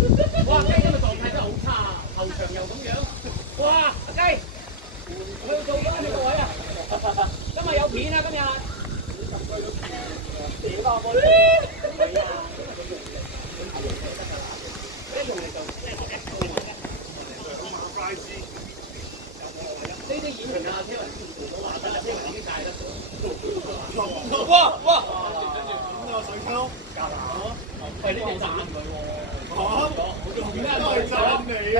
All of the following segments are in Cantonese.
哇！雞今日狀態真係好差，後場又咁樣。哇！阿雞，去做咗呢個位啊！今日有片啊！今日。點啊！我呢啲演員啊，車雲我話得啦，車雲已經帶得咗。哇哇！咁啊，水溝夾硬。喂，呢啲讚佢喎。嚇！點解都係讚你喎？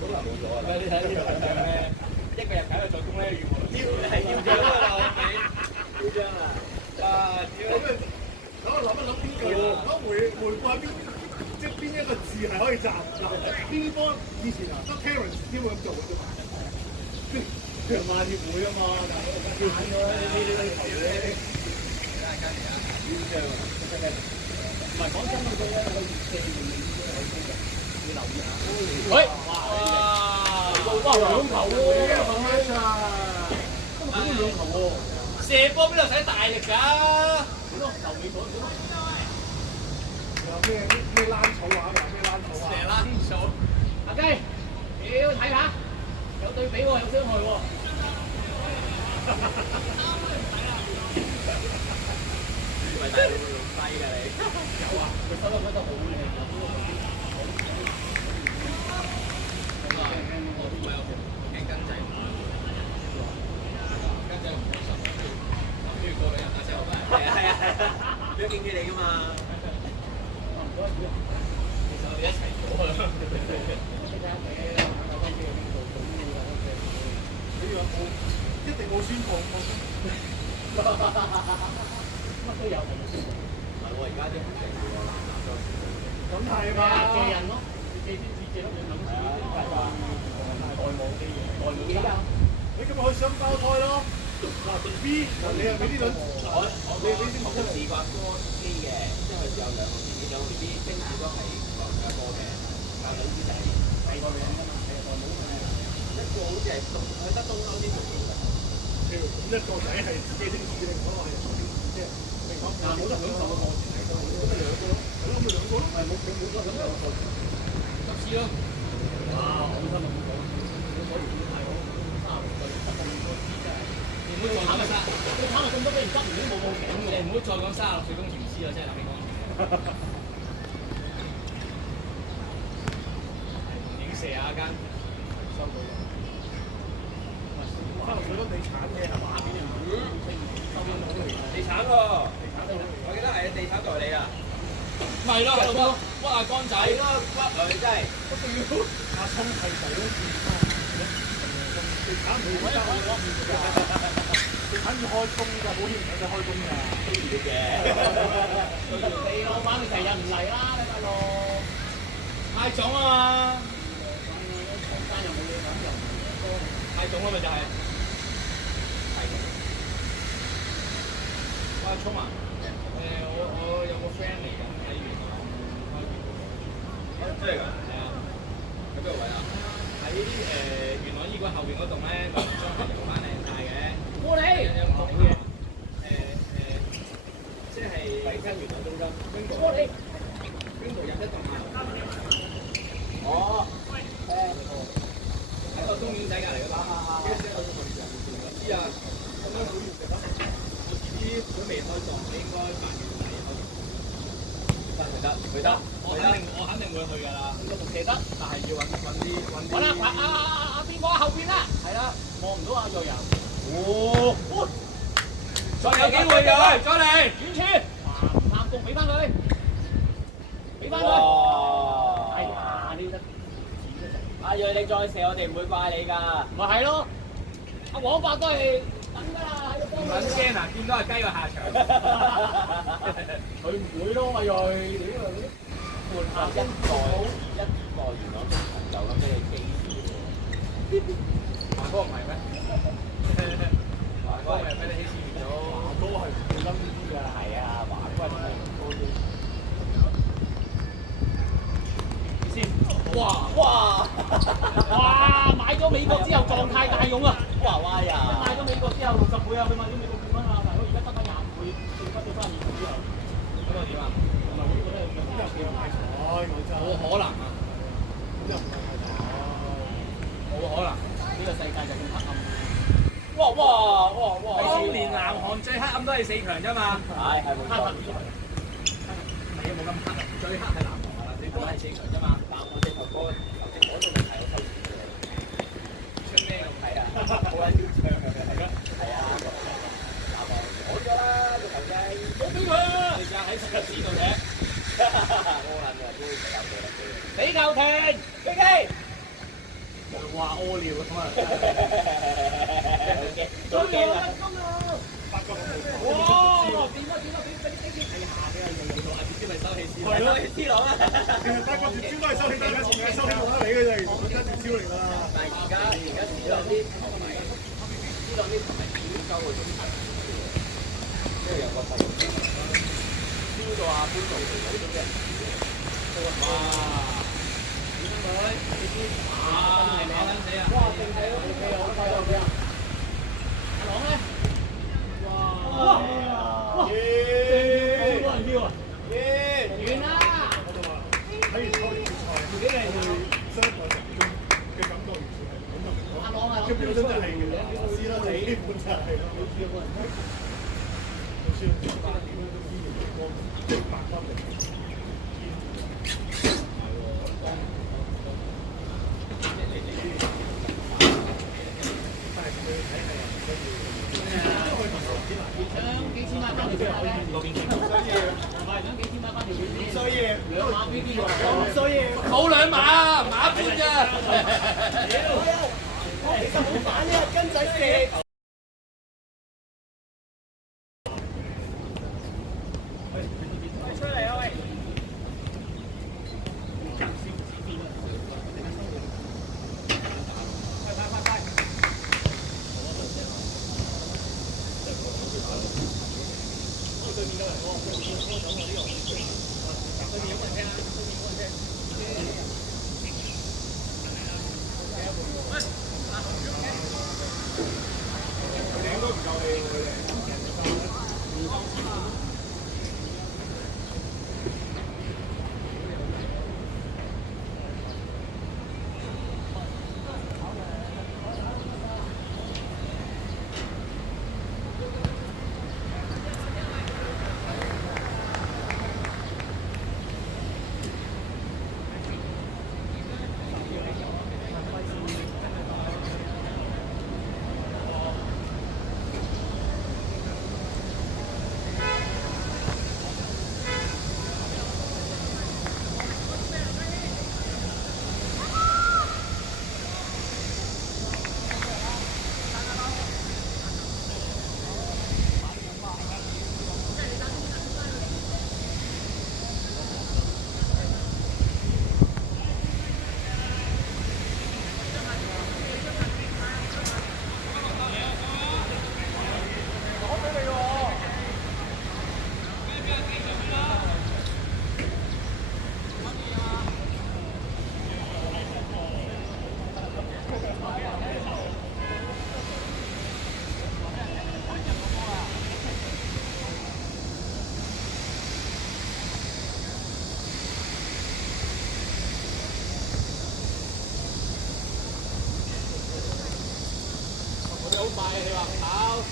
咁啊冇咗啊！你睇呢個咩？一個人喺度做工咧，要獎啊！要獎啊！啊！等我諗一諗邊句喎？咁回顧下邊，即係邊一個字係可以讚？嗱，邊方以前啊，得 Terence 先會咁做嘅啫嘛。強馬協會啊嘛，要揀咗呢啲球咧。要獎啊！唔係講真嗰句咧，佢4年要留意下。喂！哇！兩球喎！今日兩球喎！射波邊度使大力㗎？點咯？留意咗點咯？咩爛草啊？咩爛草啊？蛇爛草！阿雞，妖睇下，有對比喎，有傷害喎。咪低㗎你？有啊，佢收得好靚啊！咁啊，我唔係我驚跟仔，跟仔唔開心，諗住過嚟飲下酒翻嚟。係啊，都敬住你㗎嘛。其實我哋一齊咗㗎啦。一定冇宣佈。乜都有。唔係我而家啲好勁嘅喎，咁係嘛？借人咯，借啲紙借得兩兩紙。係啊，代母嘅嘢，代母幾啊？你今日可以雙胞胎咯。嗱 B， 你係俾啲卵，你俾啲同事掛歌機嘅，即係有兩個 B， 兩個 B 精子都係講歌嘅，教女子就係第二個名㗎嘛，係代母嘅。一個好似係去得東歐啲做嘅。咁一個仔係自己精子，另外一個係精子啫。嗱，冇得享受嘅過程喺度，咁咪兩個咯，係咯，咁咪兩個咯，係冇得享受嘅過程。執屎咯！哇，好心啊，咁講，所以太好，36歲得咁多資真係，你唔好再慘啊！你慘啊咁多俾人執完都冇報警嘅，你唔好再講36歲工程師啊！真係諗起講。影射下間收到啦。36歲都地產嘅係嘛？邊人地產喎，我記得係地產代理啊，咪咯，喺度屈阿江仔，屈佢真係，阿聰係想地產唔會開工，地產要開工㗎，保險唔使開工㗎，都唔要嘅。你老闆你成日唔嚟啦，你大佬，太總啊嘛，房間又冇嘢講又唔多，太總啊咪就係。阿聰啊，我有個 friend 嚟緊喺元朗開業，真係㗎？係啊，喺邊個位啊？喺元朗醫館後邊嗰棟咧，個裝修做翻靚晒嘅。過嚟。有冇講嘅？即係嚟緊元朗中心。過嚟。邊度入一棟啊？哦。喺個公園仔隔離嗰度。幾時有冇人？唔知啊。咁樣好熱嘅咩？都未開檔，你應該8月底開。得，我肯定會去㗎啦。呢個唔記得，但係要揾啲。揾阿邊個後邊啦？係啦，望唔到阿瑞人。哦，再有機會嘅，再嚟遠處，3公俾翻佢，俾翻佢。哎呀，呢得阿瑞你再射，我哋唔會怪你㗎。咪係咯，阿黃伯都係。唔撚驚啊！見到係雞個下場，佢唔會咯，阿瑞，屌佢！換下一個元朗中朋友咁俾你機師喎。華哥唔係咩？華哥咪俾你起錢咗。華哥係唔冧啲㗎，係啊，華哥係多啲。先，哇！買咗美國之後狀態大勇啊！華哇呀！買咗美國之後60倍啊！佢買咗美國5蚊啊！大佬而家得翻20倍，剩翻到32倍之後，咁啊點啊？同埋會覺得冇可能啊！冇可能，呢個世界就咁黑暗。哇哇哇哇！當年南韓最黑暗都係4強啫嘛。係冇錯。唔係冇咁黑啊，最黑係南韓啊，你都係4強啫嘛。但我哋頭哥頭先嗰度就睇我收視嘅，出咩咁睇啊？好撚要唱嘅係咯。係啊，南韓攞咗啦個球仔，冇俾佢啊！你試下喺實質度踢。柯南就都有嘅啦，死球停，飛機。哇！屙尿咁啊！好驚啊！哇！變啦！睇下嘅，用阿傑咪收氣先。係咯，T 朗啊！其實發覺條超都係收氣，大家前係收氣冇得理嘅啫，本身條超嚟㗎啦。但係而家 T 朗啲球迷，T 朗啲球迷點收佢中場？即係有個細超到阿潘度嚟嗰種嘅。哇！點解？啊！真係靚撚死啊！哇！定係咯，好快到邊啊？阿朗咧？哇！哇！耶！好多人跳啊！耶！完啦！睇完初年決賽，自己係去雙賽成功嘅感覺，完全係咁就唔講。阿朗啊！嘅標準就係嘅，知啦，你基本就係咯。好似8點都依然陽光，即係白分嚟。幾千蚊翻條片咧，唔係想幾千蚊翻條片先。所以2碼邊邊喎？所以冇2碼，碼邊咋？其實冇反呢，跟仔射。出嚟啊喂！好快你話跑？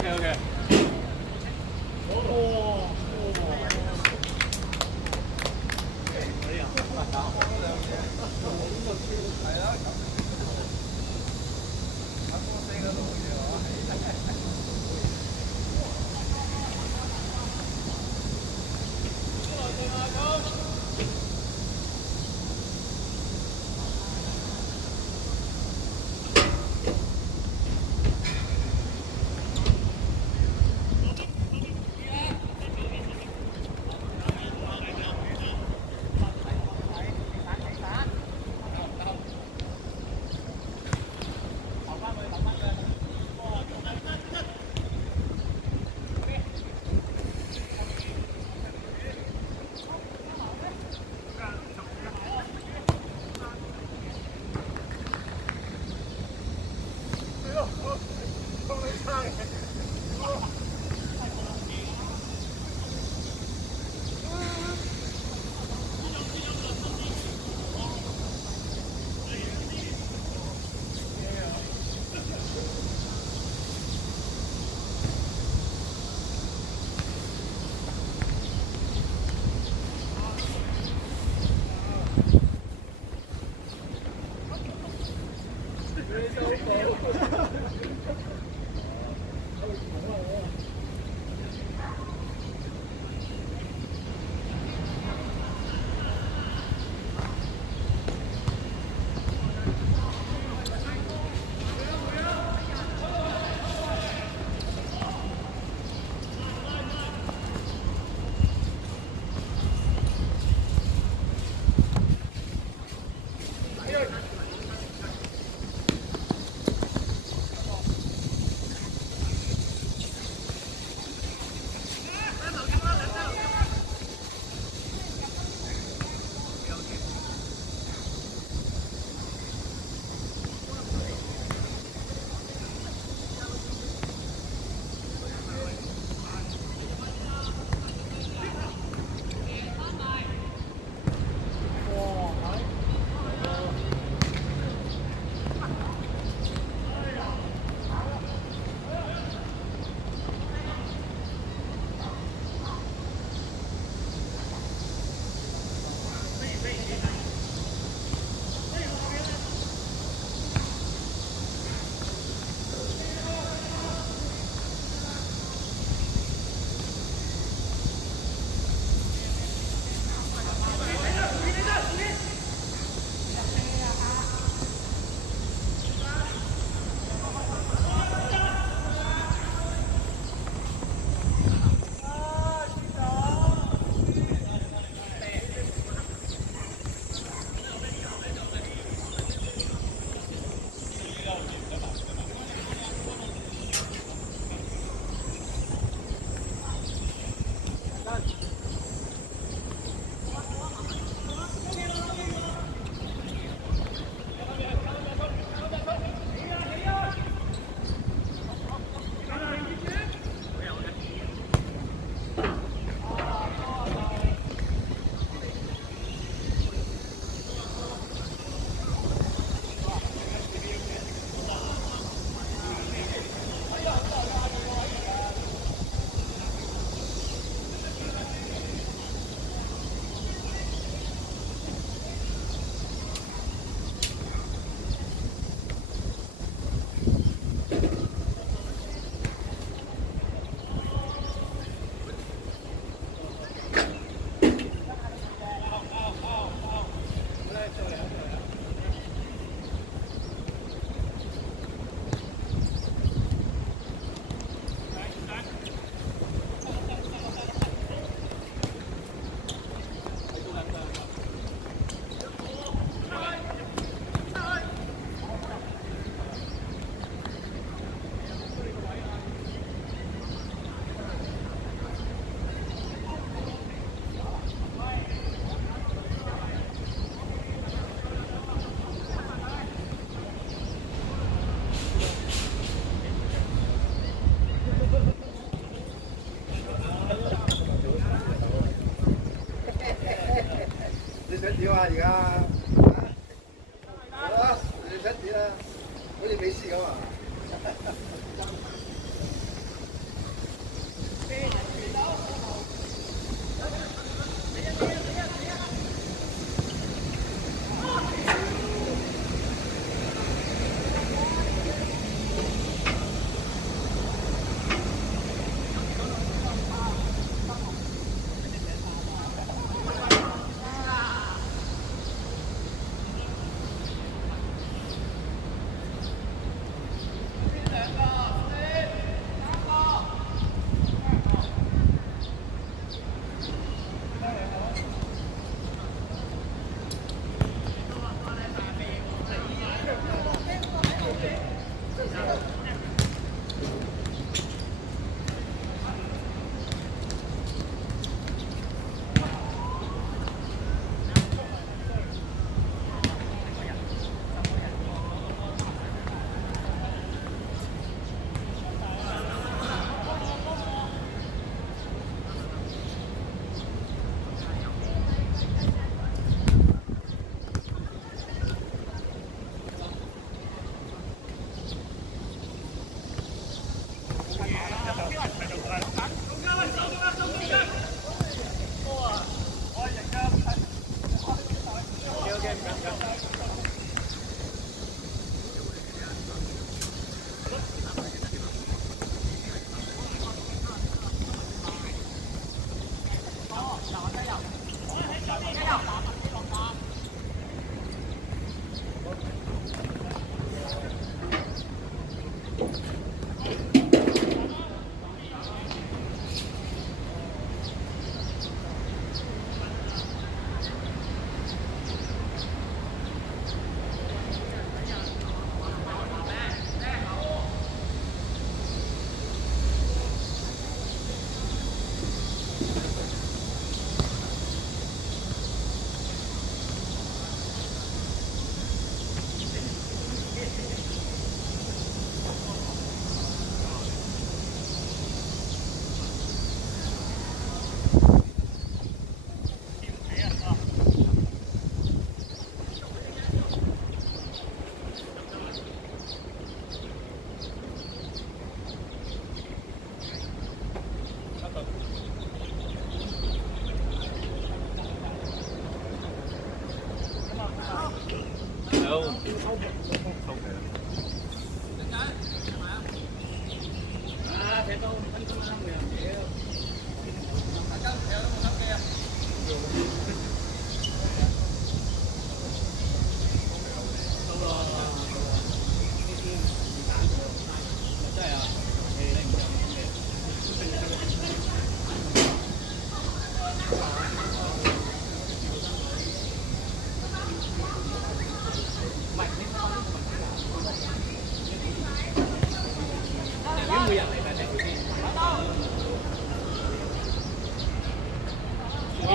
OK OK。點啊而家？好啦，你想點啊？好似美斯咁啊！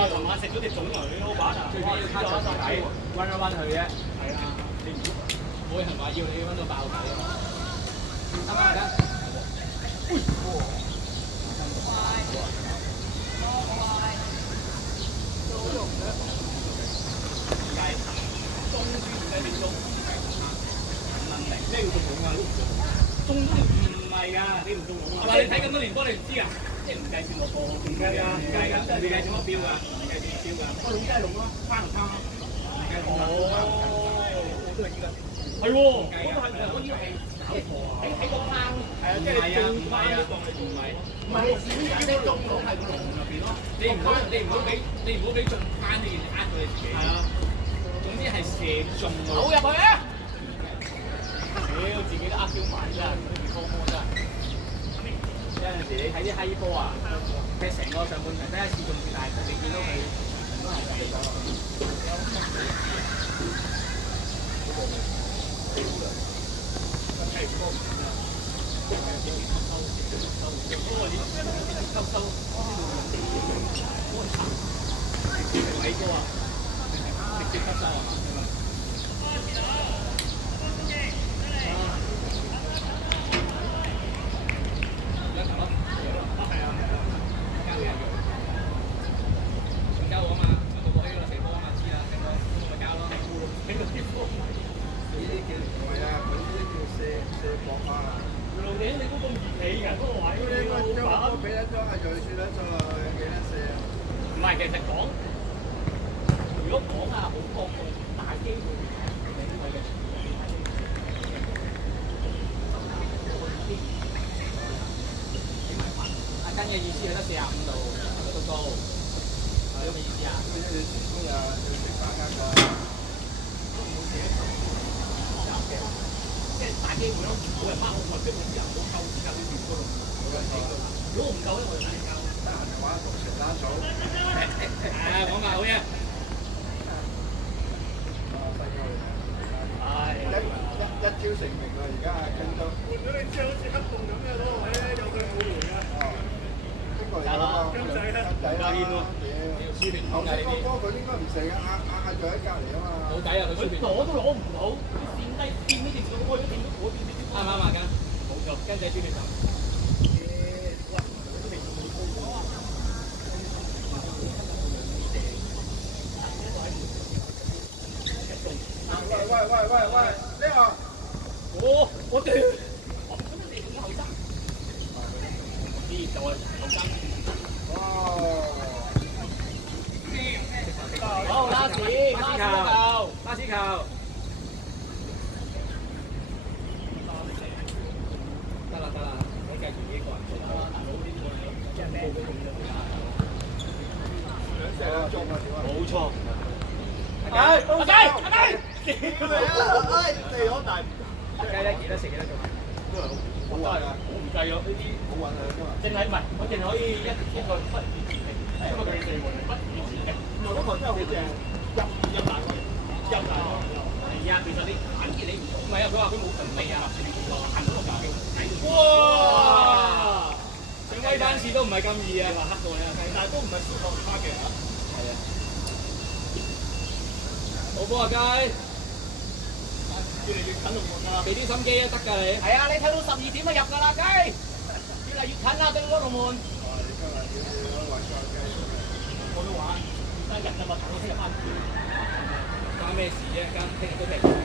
琴晚食咗隻種類老闆啊，最緊要卡咗底，溫一溫佢啫。係啊，你唔冇人話要你溫到爆底啊嘛。啱啱㗎？係中專嘅年中，能力咩叫做冇啊？中唔係㗎，你唔中冇啊？你睇咁多年波，你唔知啊？即係唔計算落波，唔計㗎，唔計㗎，未計什麼標㗎？唔計什麼標㗎？我龍雞係龍啦，翻就翻啦。我都係依家。係喎，我都係，我以為係搞錯啊！喺個框，係啊，即係中框呢個唔係。唔係，呢個中籠係個籠入邊咯。你唔好俾中框呢件事呃到你自己。係啊。總之係射中腦入去啊！屌，自己都呃標埋真係，科科真係。有陣時你睇啲閪波啊，踢成個上半場得一次中注，但係你見到佢都係咁嚟講。偉哥啊，直接吸收啊！唔係，其實講，如果講啊，好多個大機會嘅。阿根嘅意思係得45度，嗰度高，係咁嘅意思啊？咁你傳統又要食打間㗎，都冇寫即係大機會咯，冇人幫我咪逼我啲人冇夠時間去練嗰度，如果我唔夠咧，我就睇你教。得閒嘅話，同食單組。係講埋好嘢。一朝成名啦！而家係京都。換咗你之後，好似黑洞咁嘅嗰個位咧，有佢冇回㗎。哦。邊個嚟㗎？金仔啦。金仔啦。輸團好計啲。佢應該唔成啊！阿在喺隔離啊嘛。冇計啊！佢攞都攞唔到，墊低墊呢條路開咗，墊到嗰邊先。啱唔啱啊？根。冇錯，根仔輸團就。喂，呢個我哋咁你咁後生，就係後間。好，拉屎，拉屎球，拉屎球。得啦，你繼續呢個人做。大佬呢個即係咩？冇錯。阿雞，地好大。雞咧幾多食幾多種啊？好運啊！我唔計咯，呢啲好運啊，淨係唔係？我淨係可以一個不預前嘅，因為佢哋地盤係不預前嘅。嗰個真係好正，陰大個，陰大個。係啊，其實你反而你唔唔係啊，佢話佢冇神秘啊，行嗰個架嘅。哇！整威單士都唔係咁易啊！你話黑到你啊，但係都唔係小學花嘅嚇。係啊。好波啊，雞！越嚟越近龍門㗎啦，俾啲心機啊，得㗎你。係啊，你睇到12點就入㗎啦，雞！越嚟越近啦，對嗰個龍門。我都玩，而家入㗎嘛，等我聽日翻嚟。關咩事啫？間聽日都平㗎啦。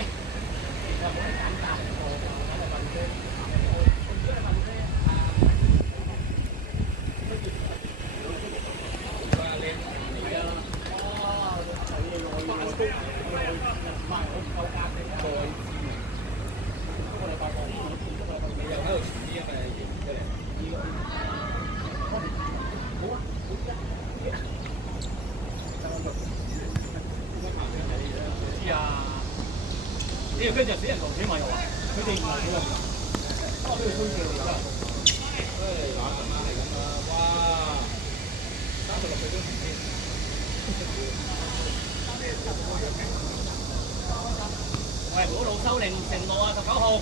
其實冇人減價個㗎，梗係問啫。我唔知係問啫。係啊。哦，係啊，翻工。唔係，我唔夠價值再知啊！我哋發覺你又喺度傳啲咁嘅嘢出嚟。好啊，好啊。知啊！你又跟住死人頭死埋又話，佢哋唔係幾咁㗎。都要推薦你㗎。嗱咁啊，係咁啊！哇，36歲都唔知。喂，唔好老收零承諾啊！19號。